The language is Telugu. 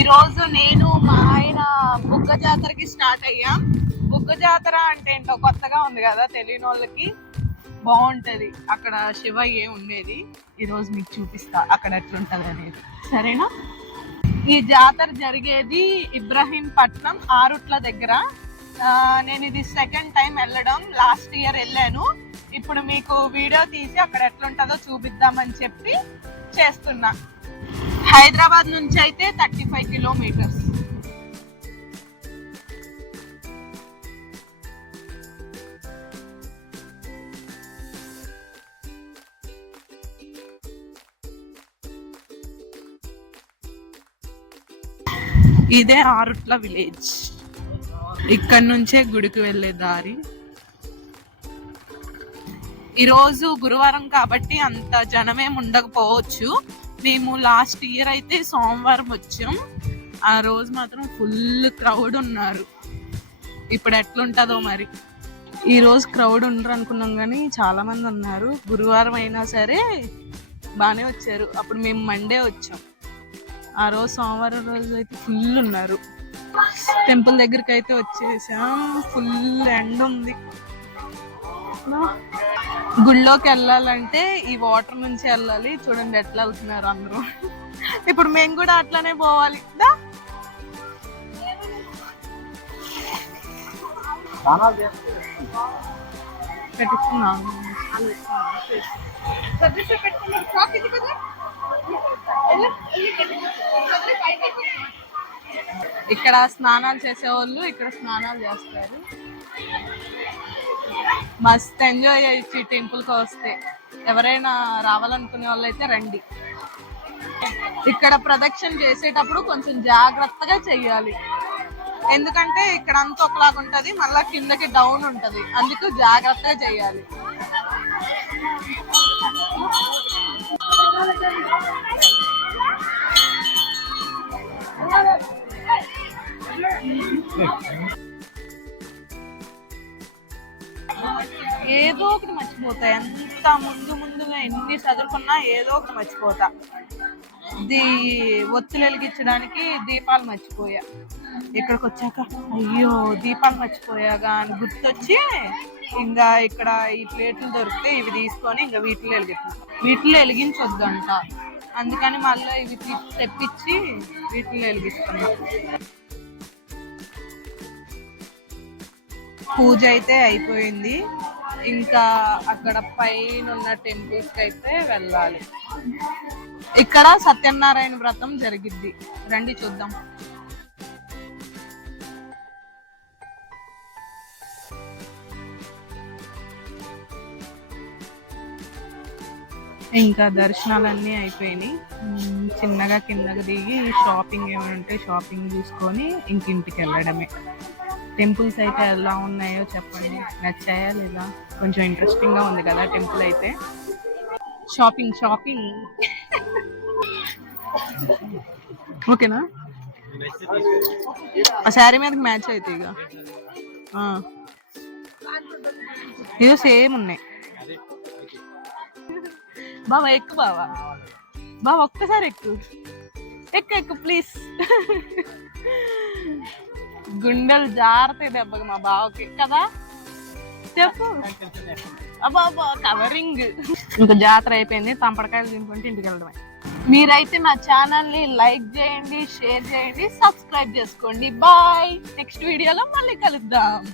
ఈ రోజు నేను మా ఆయన బుగ్గ జాతరకి స్టార్ట్ అయ్యాం. బుగ్గ జాతర అంటే ఏంటో కొత్తగా ఉంది కదా తెలియని వాళ్ళకి. బాగుంటది అక్కడ శివయ్య ఉండేది. ఈ రోజు మీకు చూపిస్తా అక్కడ ఎట్లుంటది అనేది, సరేనా? ఈ జాతర జరిగేది ఇబ్రహీంపట్నం ఆరుట్ల దగ్గర. నేను ఇది సెకండ్ టైం వెళ్ళడం. లాస్ట్ ఇయర్ వెళ్ళాను. ఇప్పుడు మీకు వీడియో తీసి అక్కడ ఎట్లుంటుందో చూపిద్దామని చెప్పి చేస్తున్నా. హైదరాబాద్ నుంచి అయితే 35 కిలోమీటర్స్. ఇదే ఆరుట్ల విలేజ్. ఇక్కడ నుంచే గుడికి వెళ్ళే దారి. ఈరోజు గురువారం కాబట్టి అంత జనమేం ఉండకపోవచ్చు. మేము లాస్ట్ ఇయర్ అయితే సోమవారం వచ్చాం. ఆ రోజు మాత్రం ఫుల్ క్రౌడ్ ఉన్నారు. ఇప్పుడు ఎట్లుంటుందో మరి. ఈ రోజు క్రౌడ్ ఉండరు అనుకున్నాం కానీ చాలా మంది ఉన్నారు. గురువారం అయినా సరే బాగానే వచ్చారు. అప్పుడు మేము మండే వచ్చాం. ఆ రోజు సోమవారం రోజు అయితే ఫుల్ ఉన్నారు. టెంపుల్ దగ్గరికి అయితే వచ్చేసాం. ఫుల్ ఎండ ఉంది. గుళ్ళోకి వెళ్ళాలంటే ఈ వాటర్ నుంచి వెళ్ళాలి. చూడండి ఎట్లా వెళ్తున్నారు అందరూ. ఇప్పుడు మేము కూడా అట్లానే పోవాలి. పెట్టిస్తున్నాను. ఇక్కడ స్నానాలు చేసేవాళ్ళు ఇక్కడ స్నానాలు చేస్తారు. మస్త్ ఎంజాయ్ చేయొచ్చు ఈ టెంపుల్కి వస్తే. ఎవరైనా రావాలనుకునే వాళ్ళు అయితే రండి. ఇక్కడ ప్రదక్షిణ చేసేటప్పుడు కొంచెం జాగ్రత్తగా చెయ్యాలి. ఎందుకంటే ఇక్కడ అంతా ఒకలాగా ఉంటది, మళ్ళా కిందకి డౌన్ ఉంటది. అందుకు జాగ్రత్తగా చెయ్యాలి. ఏదో ఒకటి మర్చిపోతా. ఎంత ముందుగా ఎన్ని చదువుకున్నా ఏదో ఒకటి మర్చిపోతా. ఒత్తులు వెలిగించడానికి దీపాలు మర్చిపోయా. ఇక్కడికి వచ్చాక అయ్యో దీపాలు మర్చిపోయాగా అని గుర్తొచ్చి ఇంకా ఇక్కడ ఈ ప్లేట్లు దొరికితే ఇవి తీసుకొని ఇంకా వీటిలో వెలిగించొద్దంట. అందుకని మళ్ళీ ఇవి తెప్పించి వీటిలో వెలిగిస్తున్నా. పూజ అయితే అయిపోయింది. ఇంకా అక్కడ పైన ఉన్న టెంపుల్స్ కి అయితే వెళ్ళాలి. ఇక్కడ సత్యనారాయణ వ్రతం జరిగిద్ది. రండి చూద్దాం. ఇంకా దర్శనాలన్నీ అయిపోయినాయి. చిన్నగా కిందకి దిగి షాపింగ్ ఏమైనా ఉంటే షాపింగ్ చూసుకొని ఇంటికి వెళ్ళడమే. టెంపుల్స్ అయితే ఎలా ఉన్నాయో చెప్పండి, నచ్చాయా లేదా? కొంచెం ఇంట్రెస్టింగ్ గా ఉంది కదా టెంపుల్ అయితే. షాపింగ్ ఓకేనా? ఆ శారీ మీదకి మ్యాచ్ అయితే ఇక ఇదో సేమ్ ఉన్నాయి. బావా ఎక్కు, బావా ఒక్కసారి ఎక్కు ప్లీజ్. గుండెలు జారుతాయి దెబ్బకి మా బావకి కదా. చెప్పు. అబ్బా కవరింగ్. ఇంకా జాతర అయిపోయింది. తంపడకాయలు తినుకుంటే ఇంటికి వెళ్ళడమే. మీరైతే నా ఛానల్ ని లైక్ చేయండి, షేర్ చేయండి, సబ్స్క్రైబ్ చేసుకోండి. బాయ్. నెక్స్ట్ వీడియోలో మళ్ళీ కలుద్దాం.